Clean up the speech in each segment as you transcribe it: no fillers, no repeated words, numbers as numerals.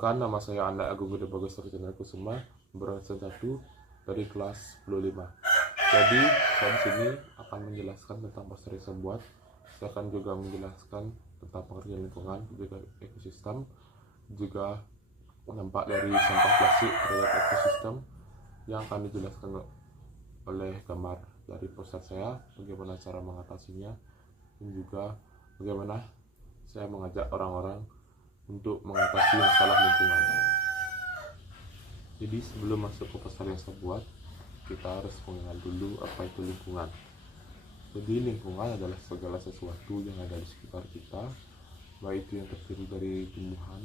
Perkenalkan, nama saya Anda Agung Gede Bagus Rujana Kusuma, berasal satu dari kelas 15. Jadi, saya di sini akan menjelaskan tentang poster yang saya buat. Saya akan juga menjelaskan tentang pengertian lingkungan, juga ekosistem, juga dampak dari sampah plastik terhadap ekosistem yang akan dijelaskan oleh gambar dari poster saya, bagaimana cara mengatasinya, dan juga bagaimana saya mengajak orang-orang untuk mengatasi masalah lingkungan. Jadi sebelum masuk ke poster yang saya buat, kita harus mengenal dulu apa itu lingkungan. Jadi lingkungan adalah segala sesuatu yang ada di sekitar kita, baik itu yang terdiri dari tumbuhan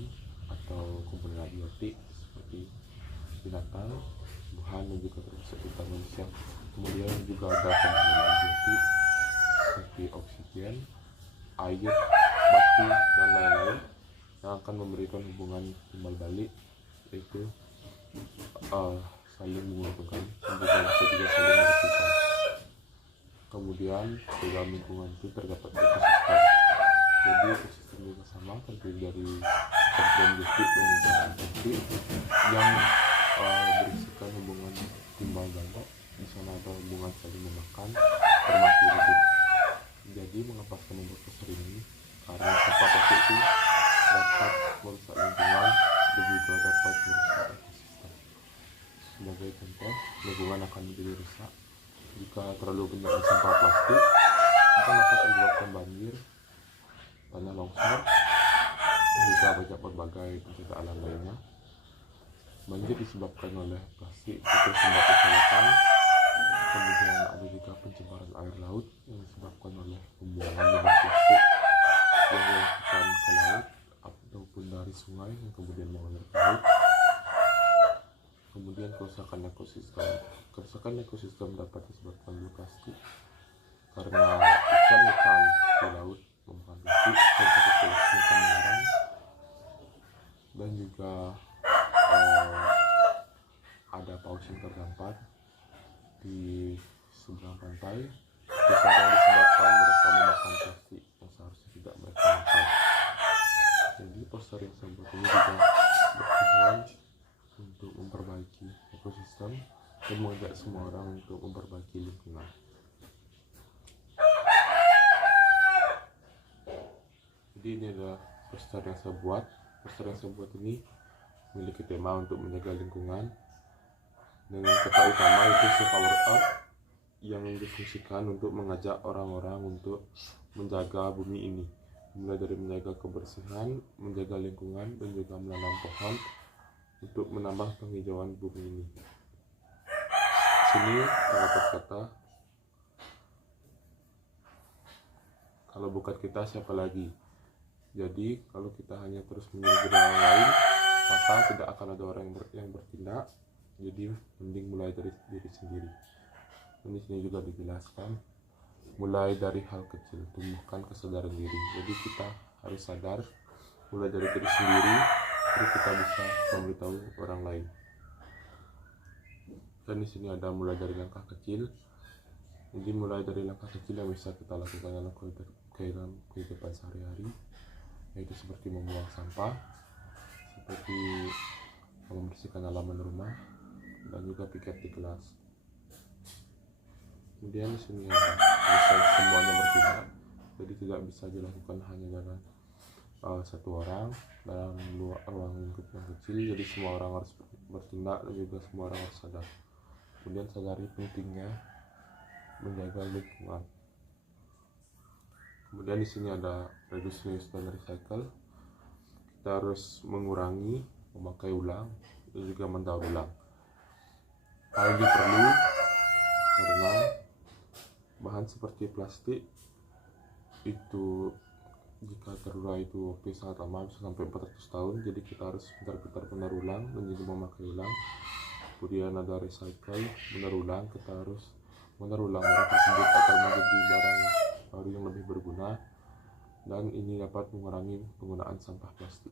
atau komponen abiotik seperti binatang, tumbuhan, dan juga termasuk kita manusia. Kemudian juga ada komponen abiotik seperti oksigen, air, batu, dan lain-lain yang akan memberikan hubungan timbal balik, yaitu saling menguntungkan dan juga saling merugikan. Kemudian di dalam lingkungan itu terdapat ekosistem. Jadi ekosistem juga sama, terdiri dari komponen biotik dan juga abiotik yang berisikan hubungan timbal balik. Di sana ada hubungan saling memakan, termasuk hidup. Jadi mengapa saya membuat poster ini? Karena sampah plastik itu dapat merusak lingkungan dan juga dapat merusak ekosistem. Sebagai contoh, lingkungan akan menjadi rusak jika terlalu banyak sampah plastik. Itu dapat menyebabkan banjir, tanah longsor, dan juga banyak berbagai pencipta alam lainnya. Banjir disebabkan oleh plastik seperti sumber kecelakaan. Kemudian ada juga pencemaran air laut yang disebabkan oleh pembuangan limbah plastik yang dilakukan ke laut ataupun dari sungai yang kemudian mengalir ke laut. Kemudian kerusakan ekosistem dapat disebabkan oleh plastik karena ikan di laut memakan plastik dan populasinya akan mengurangi, dan juga ada paus yang terdampar di seberang pantai karena disebabkan mereka memakan plastik yang seharusnya tidak mereka makan. Jadi poster yang saya buat ini juga bertujuan untuk memperbaiki ekosistem dan mengajak semua orang untuk memperbaiki lingkungan. Jadi ini adalah poster yang saya buat. Poster yang saya buat ini memiliki tema untuk menjaga lingkungan dengan kata utama itu Save Our Earth, yang difungsikan untuk mengajak orang-orang untuk menjaga bumi ini, mulai dari menjaga kebersihan, menjaga lingkungan, dan juga menanam pohon untuk menambah penghijauan bumi ini. Sini terdapat kata, kalau bukan kita siapa lagi. Jadi kalau kita hanya terus menyalahkan orang lain, maka tidak akan ada orang yang bertindak. Jadi mending mulai dari diri sendiri. Di sini juga dijelaskan, mulai dari hal kecil, tumbuhkan kesadaran diri. Jadi kita harus sadar, mulai dari diri sendiri, baru kita bisa memberitahu orang lain. Dan di sini ada mulai dari langkah kecil. Jadi mulai dari langkah kecil yang bisa kita lakukan dalam kehidupan sehari-hari, yaitu seperti membuang sampah, seperti membersihkan halaman rumah, dan juga piket di kelas. Kemudian di sini bisa semuanya bertindak, jadi tidak bisa dilakukan hanya dengan satu orang dalam ruang lingkup yang kecil. Jadi semua orang harus bertindak dan juga semua orang harus sadar. Kemudian sadari pentingnya menjaga lingkungan. Kemudian di sini ada reduce, reuse, dan recycle. Kita harus mengurangi memakai ulang dan juga mendaur ulang. Hal ini perlu karena bahan seperti plastik itu jika terurai itu waktu sangat lama, bisa sampai 400 tahun. Jadi kita harus bentar-bentar benar ulang dan juga memakai ulang. Kemudian ada recycle, benar ulang. Kita harus benar ulang barang tersebut agar menjadi barang baru yang lebih berguna, dan ini dapat mengurangi penggunaan sampah plastik.